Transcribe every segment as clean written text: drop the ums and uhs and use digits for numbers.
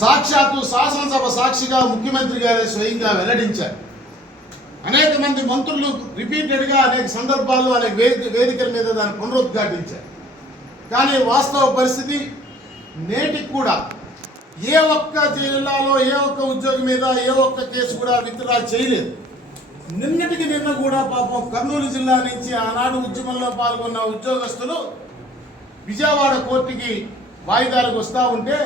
సాక్షాత్తు శాసనసభ సాక్షిగా ముఖ్యమంత్రి గారే స్వయంగా వెల్లడించారు. అనేక మంది మంత్రులు రిపీటెడ్గా అనేక సందర్భాల్లో అనేక వేదికల మీద దాన్ని పునరుద్ఘాటించారు. కానీ వాస్తవ పరిస్థితి నేటికి కూడా ఏ ఒక్క జిల్లాలో ఏ ఒక్క ఉద్యోగి మీద ఏ ఒక్క కేసు కూడా విత్డ్రా చేయలేదు. నిన్నటికి నిన్న కూడా పాపం కర్నూలు జిల్లా నుంచి ఆనాడు ఉద్యమంలో పాల్గొన్న ఉద్యోగస్తులు విజయవాడ కోర్టుకి వాయిదాలకు వస్తూ ఉంటే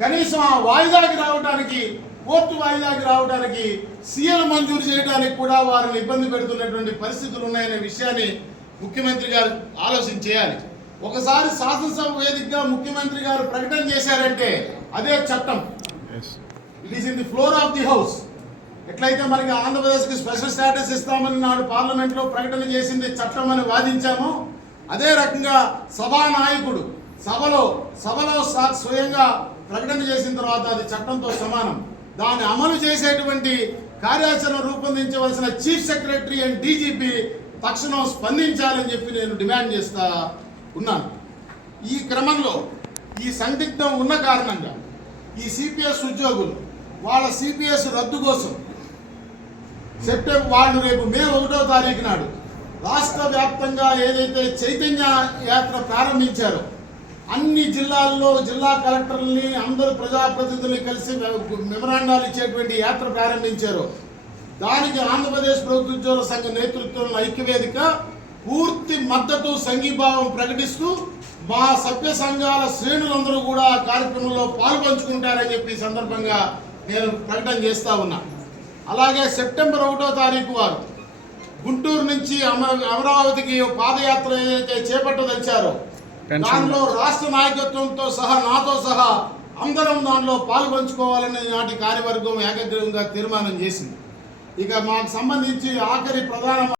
కనీసం ఆ వాయిదాకి రావడానికి, కోర్టు వాయిదాకి రావడానికి సీఎల్ మంజూరు చేయడానికి కూడా వారిని ఇబ్బంది పెడుతున్నటువంటి పరిస్థితులు ఉన్నాయనే విషయాన్ని ముఖ్యమంత్రి గారు ఆలోచన చేయాలి. ఒకసారి శాసనసభ వేదికగా ముఖ్యమంత్రి గారు ప్రకటన చేశారంటే అదే చట్టం. It is in the floor of the house. ఎట్లయితే మనకి ఆంధ్రప్రదేశ్కి స్పెషల్ స్టేటస్ ఇస్తామని నాడు పార్లమెంట్లో ప్రకటన చేసింది చట్టం అని వాదించామో, అదే రకంగా సభా నాయకుడు సభలో స్వయంగా ప్రకటన చేసిన తర్వాత అది చట్టంతో సమానం. దాన్ని అమలు చేసేటువంటి కార్యాచరణ రూపొందించవలసిన చీఫ్ సెక్రటరీ అండ్ డీజీపీ తక్షణం స్పందించాలని చెప్పి నేను డిమాండ్ చేస్తా ఉన్నాను. ఈ క్రమంలో ఈ సందిగ్ధం ఉన్న కారణంగా ఈ సిపిఎస్ ఉద్యోగులు వాళ్ళ సిపిఎస్ రద్దు కోసం వాళ్ళు రేపు మే 1వ తారీఖు నాడు రాష్ట్ర వ్యాప్తంగా ఏదైతే చైతన్య యాత్ర ప్రారంభించారో అన్ని జిల్లాల్లో జిల్లా కలెక్టర్లని అందరూ ప్రజాప్రతినిధుల్ని కలిసి మెమరాండాలు ఇచ్చేటువంటి యాత్ర ప్రారంభించారో దానికి ఆంధ్రప్రదేశ్ ప్రభుత్వ ఉద్యోగుల సంఘ నేతృత్వంలో ఐక్యవేదిక పూర్తి మద్దతు సంఘీభావం ప్రకటిస్తూ మా సభ్య సంఘాల శ్రేణులందరూ కూడా ఆ కార్యక్రమంలో పాల్పంచుకుంటారని చెప్పి సందర్భంగా నేను ప్రకటన చేస్తా ఉన్నా. అలాగే సెప్టెంబర్ 1వ తారీఖు వారు గుంటూరు నుంచి అమరావతికి పాదయాత్ర ఏదైతే చేపట్టదలిచారో దానిలో రాష్ట్ర నాయకత్వంతో సహా నాతో సహా అందరం దానిలో పాల్పంచుకోవాలని నాటి కార్యవర్గం ఏకగ్రీవంగా తీర్మానం చేసింది. ఇక మాకు సంబంధించి ఆఖరి ప్రధాన